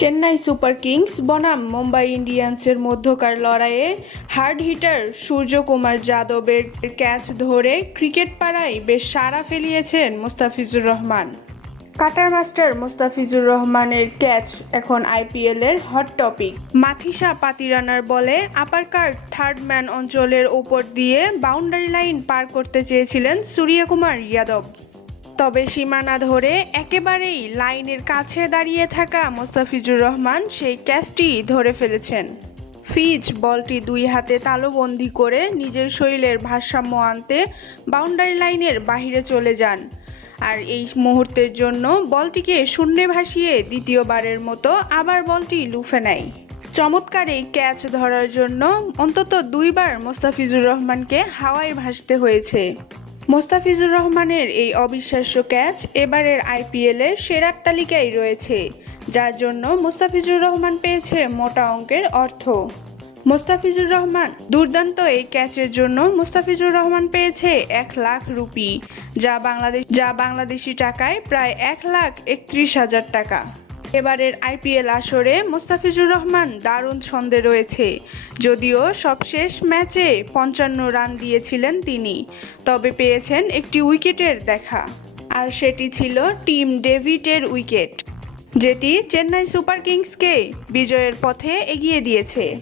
Chennai super Kings বনাম মুম্বাই ইন্ডিয়ান্সের মধ্যকার লড়াইয়ে হার্ড হিটার সূর্যকুমার যাদবের ক্যাচ ধরে ক্রিকেট পাড়ায় বেশ সাড়া ফেলিয়েছেন মুস্তাফিজুর রহমান। কাটার মাস্টার মুস্তাফিজুর রহমানের ক্যাচ এখন আইপিএলের হট টপিক। মাথিসা পাতিরানার বলে আপার কার্ড থার্ড ম্যান অঞ্চলের ওপর দিয়ে বাউন্ডারি লাইন পার করতে চেয়েছিলেন সূর্যকুমার যাদব। তবে সীমানা ধরে একেবারেই লাইনের কাছে দাঁড়িয়ে থাকা মোস্তাফিজুর রহমান সেই ক্যাচটি ধরে ফেলেছেন। ফিজ বলটি দুই হাতে তালুবন্দি করে নিজের শরীরের ভারসাম্য আনতে বাউন্ডারি লাইনের বাহিরে চলে যান। আর এই মুহূর্তের জন্য বলটিকে শূন্যে ভাসিয়ে দ্বিতীয়বারের মতো আবার বলটি লুফে নেয়। চমৎকার এই ক্যাচ ধরার জন্য অন্তত দুইবার মোস্তাফিজুর রহমানকে হাওয়ায় ভাসতে হয়েছে। মোস্তাফিজুর রহমানের এই অবিশ্বাস্য ক্যাচ এবারের আইপিএলের সেরার তালিকায় রয়েছে, যার জন্য মোস্তাফিজুর রহমান পেয়েছে মোটা অঙ্কের অর্থ। মোস্তাফিজুর রহমান দুর্দান্ত এই ক্যাচের জন্য মোস্তাফিজুর রহমান পেয়েছে এক লাখ রুপি, যা বাংলাদেশ যা বাংলাদেশি টাকায় প্রায় এক লাখ একত্রিশ হাজার টাকা। এবারের আইপিএল আসরে মোস্তাফিজুর রহমান দারুণ ছন্দে রয়েছে। যদিও সবশেষ ম্যাচে পঞ্চান্ন রান দিয়েছিলেন তিনি, তবে পেয়েছেন একটি উইকেটের দেখা। আর সেটি ছিল টিম ডেভিডের উইকেট, যেটি চেন্নাই সুপার কিংসকে বিজয়ের পথে এগিয়ে দিয়েছে।